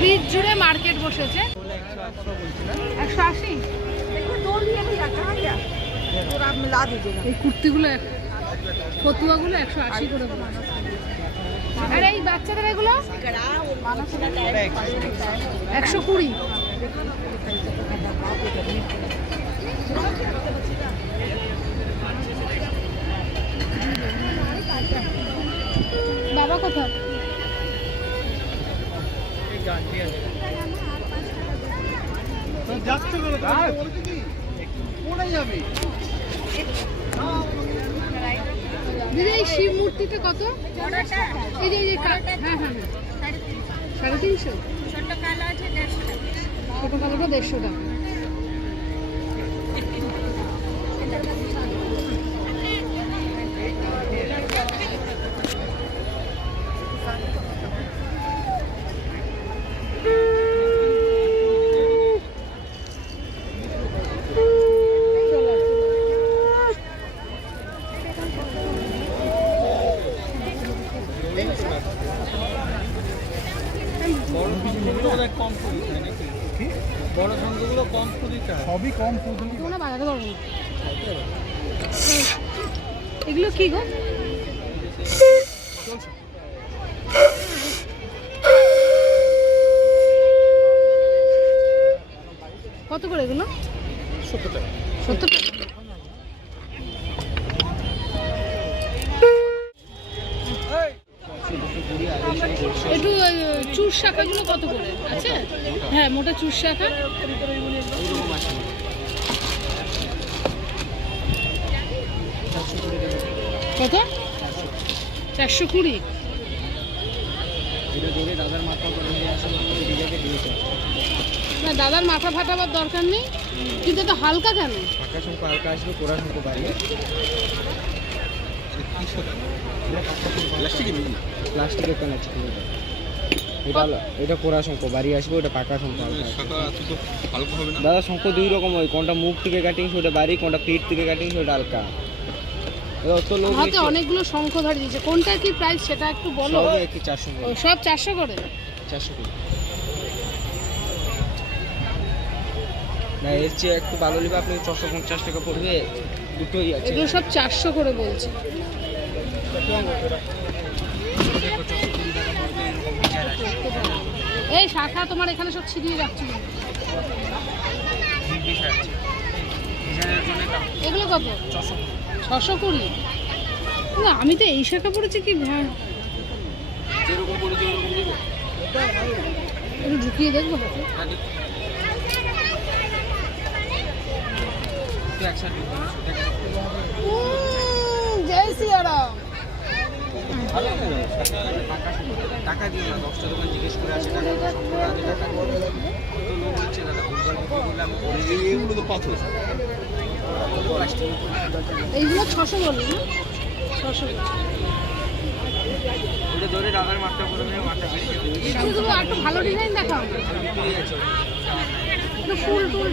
बीच जुड़े मार्केट বসেছে 180 आप मिला दीजिएगा। এই কুর্তিগুলো ফতুয়াগুলো 180 করে বলছে। আর এই বাচ্চাদের এগুলো 120। বাবা কোথায়? দিদি এই শিব মূর্তিটা কত? এই যে হ্যাঁ 350। ছোট কালোটা 150 টাকা। এগুলো কি গো? কত করে এগুলো? 70 টাকা। 70 টাকা। একটু চুর শাখাগুলো কত করে আছে? হ্যাঁ মোটা চুর শাখা কত? 420। না দাদার মাথা ফাটাবার দরকার নেই, কিন্তু এটা হালকা কেন? হালকা আসবে, কোরা শঙ্খ বাড়িয়ে প্লাস্টিকের কেন আছে এটা কোরা শঙ্খ বাড়ি আসবে, ওটা পাকা শঙ্খ দাদা। শঙ্খ দুই রকম হয়, কোনটা মুখ থেকে কাটিং সেটা বাড়ি, কোনটা পিঠ থেকে কাটিং সেটা হালকা। হাতে অনেকগুলো শঙ্খ ধরে দিয়েছে, কোনটা কি প্রাইস সেটা একটু বলো। কি 400 করে? সব 400 করে? 400 করে না, এর চেয়ে একটু ভালো নিবে আপনি 450 টাকা পড়বে, দুটোই আছে। এগুলো সব 400 করে বলছে। এই শাখা তোমার এখানে সব ছিড়িয়ে রাখছিল, এগুলো কত? 620। না আমি তো এই শাখা পড়েছি কি ভাই, একটু ঢুকিয়ে দেখবো হাতে। জয় সিয়ারাম। টাকা দিয়ে না, 10টা দোকান জিজ্ঞেস করে আসে টাকা এগুলো তো পাথর। এইগুলো 600 বললি না? 600 ওটা ধরে দাদার মাথা করে নিয়ে মাথা বেরিয়ে যাবে। এগুলো একটু ভালো ডিজাইন দেখাও না, একটু ফুল টুল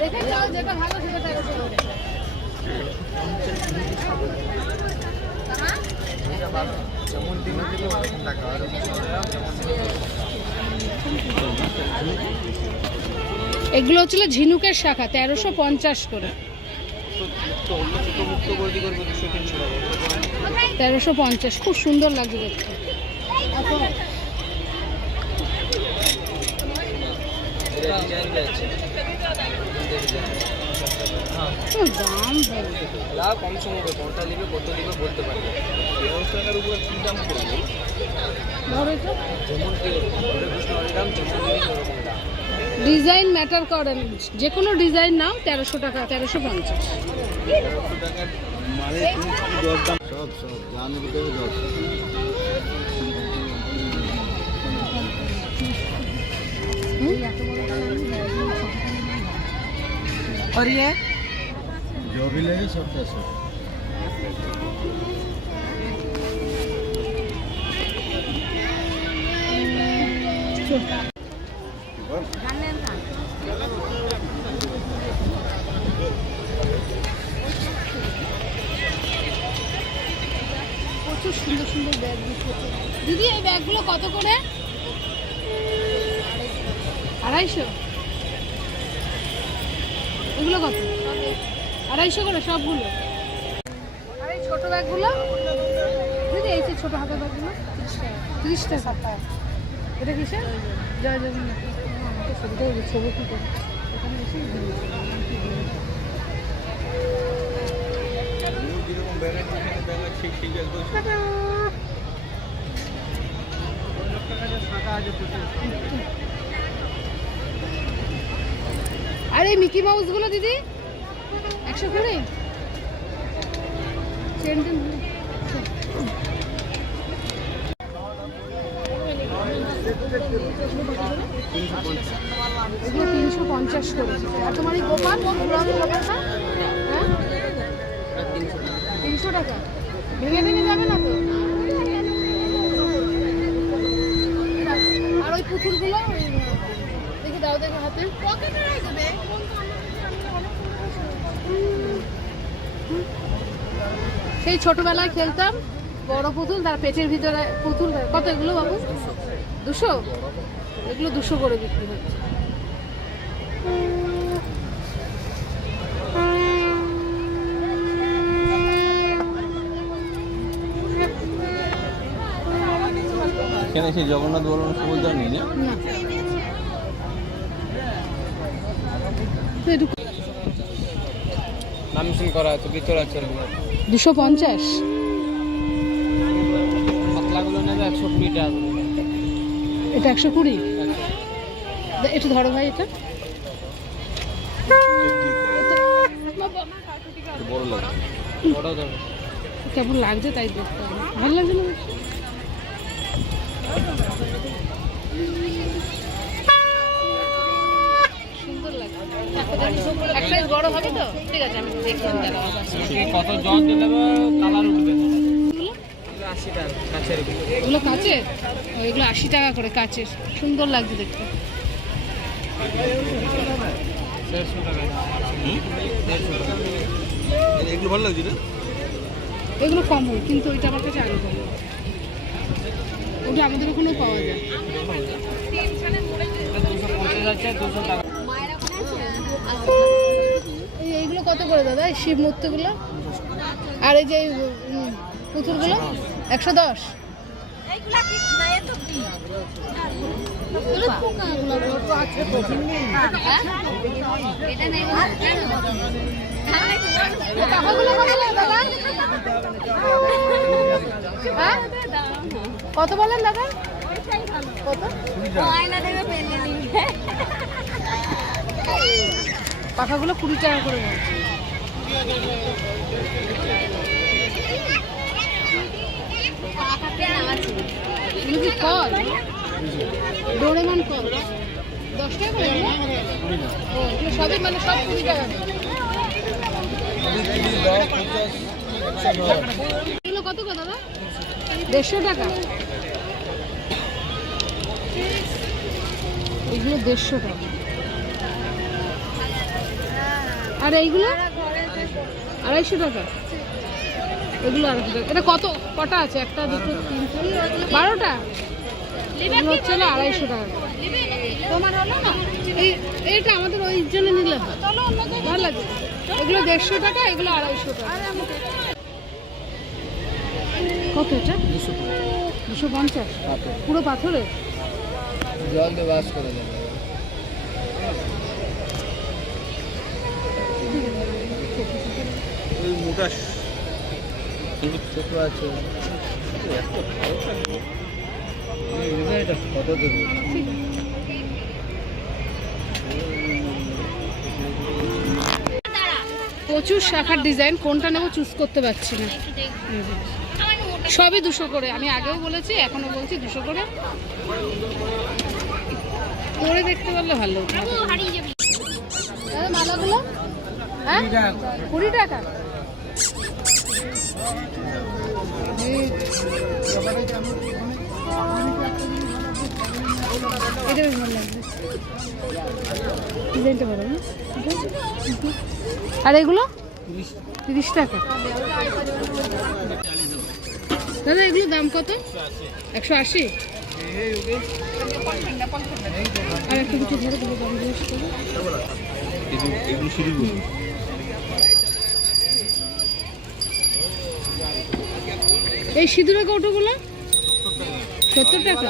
দেখে যাও, যেটা ভালো সেটা তাই চলো। যেমন দিনে দিলে ওরকম টাকা, আর এগুলো হচ্ছিল ঝিনুকের শাখা 1350 করে। 1350 খুব সুন্দর লাগছে দেখতে। দাম কম সময় কোনটা দিবে কত দিবে বলতে পারবে। 1100 টাকার উপরে কি দাম পড়বে? ডিজাইন ম্যাটার করে, যে কোনো ডিজাইন নাও 1300 টাকা, 1350। মানে 10 দাম সব জানি কি 10। और ये जो भी लेंगे सब 10। প্রচুর সুন্দর সুন্দর ব্যাগ দিচ্ছে দিদি। এই ব্যাগগুলো কত করে? 250 এগুলো কত? 250 করে সবগুলো। আর এই ছোট ব্যাগগুলো দিদি, এই যে ছোট হাতের ব্যাগগুলো 30 টাকা। এটা কিসের? জয় জগন্নাথ। ছবি কি করে এখানে এসে আর এই মিকি মাউস গুলো দিদি 100 করে। এগুলো 350 করে। আর তোমার এই গোপাল পুরানো গোপালটা? হ্যাঁ 300 টাকা। ভেঙে ভেঙে যাবে না তো? আর ওই পুতুলগুলো দেখি দাও, দেখে হাতে। সেই ছোটবেলায় খেলতাম বড় পুতুল, তার পেটের ভিতরে পুতুল। কত এগুলো বাবু? 200? এগুলো 200 করে বিক্রি হচ্ছে। কেন সেই জগন্নাথ বলরাম সুভদ্রা নেই না? নামসিং করা আছে, ভিতর আছে 250। পাতলাগুলো নেবে 120 টাকা। এটা 120। একটু ধরো ভাই, এটা বড় লাগে, বড় ধরো। কেমন লাগছে তাই দেখতে হবে। ভালো লাগছে না? সুন্দর লাগছে। একটা বড় হবে তো? ঠিক আছে, আমি দেখি। কত জল দিলে কালার উঠবে? 80 টাকা কাচের। এগুলো কাচের? এগুলো 80 টাকা করে কাচের। সুন্দর লাগছে দেখতে। এগুলো ভালো লাগছে না? এগুলো কমন, কিন্তু ওইটা আমার কাছে আরো কমন। ওটা আমাদের ওখানেও পাওয়া যায়। 200 টাকা। এইগুলো কত করে দাদা, এই শিব মূর্তিগুলো? আর এই যে পুতুলগুলো 110। কত বলেন দাদা? কত? পাখাগুলো 20 টাকা করে বলছে। কল ডোরেমন কল 10 টাকা করে। ও এগুলো সবই মানে সব 20 টাকা। এগুলো কত করে দাদা? 150 টাকা। এগুলো 150 টাকা। আর এইগুলো 250 টাকা। এগুলো 250 টাকা। এটা কত কটা আছে? 1 2 3 12টা। এগুলো হচ্ছে 250 টাকা। তোমার হলো না? এইটা আমাদের ওই জন্য নিলে ভালো লাগে। এগুলো 150 টাকা, এগুলো 250 টাকা। কত এটা? 250। পুরো পাথরের? জল দিয়ে ওয়াশ করে দেবে। ওই মোটা ছোট আছে। এটা কত দেবো? প্রচুর শাখার ডিজাইন, কোনটা নেবো চুজ করতে পারছি না। সবই 200 করে। আমি আগেও বলেছি, এখনো বলছি 200 করে। পরে দেখতে পারলে ভালো হতো। দাদা মালাগুলো? হ্যাঁ 20 টাকা। এটা বেশ ভালো লাগবে, ডিজাইনটা ভালো না? আর এগুলো 30 টাকা। দাদা এগুলোর দাম কত? 180। আর একটা কিছু ধরে দেবো দাম জিজ্ঞেস করে। এগুলো সিঁড়িগুলো এই সিঁদুরের কৌটোগুলো 70 টাকা।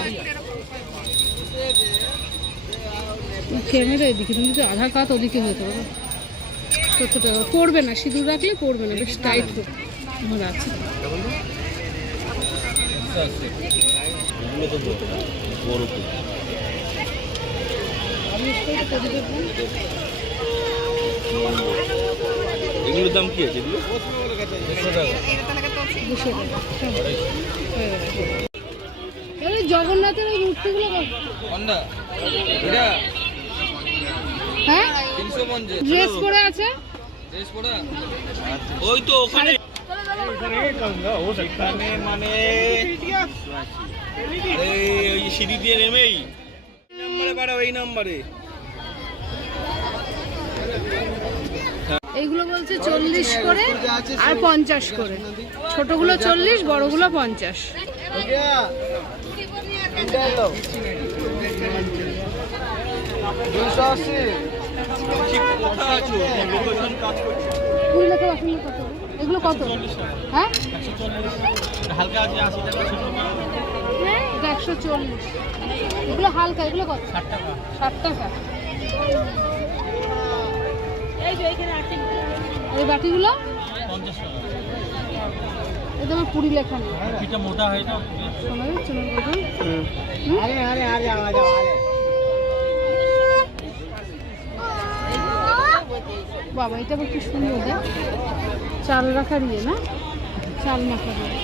ক্যামেরা এদিকে, তুমি যদি আধার কার্ড ওদিকে হতে হবে। 70 টাকা পড়বে না, সিঁদুর রাখলে পড়বে না, বেশ টাইট ধরা আছে। এগুলো তো বড় এগুলোর দাম কি আছে? এগুলো 200 টাকা। এই জগন্নাথের ওই মূর্তিগুলো কোনটা? এটা হ্যাঁ 350 ড্রেস পরে আছে। ড্রেস পরা ওই তো ওখানে মানে এই সিঁড়ি দিয়ে নেমেই নম্বরে বাড়াও, এই নম্বরে। এইগুলো বলছে 40 করে আর 50 করে, ছোটগুলো 40, বড়গুলো 50। কুড়ি লাখের আসলে কত? এগুলো কত? হ্যাঁ হালকা আছে 80 টাকা, এটা 140। এগুলো হালকা, এগুলো কত? 60 টাকা। 60 টাকা। এই বাটিগুলো 50 টাকা। এটা আমার 20 লেখা নেই। এটা মোটা হয় না? শোনা যাচ্ছে না কথা? বাবা এটা আবার কি সুন্দর দেখ, চাল রাখার ইয়ে না, চাল মাখা দিয়ে।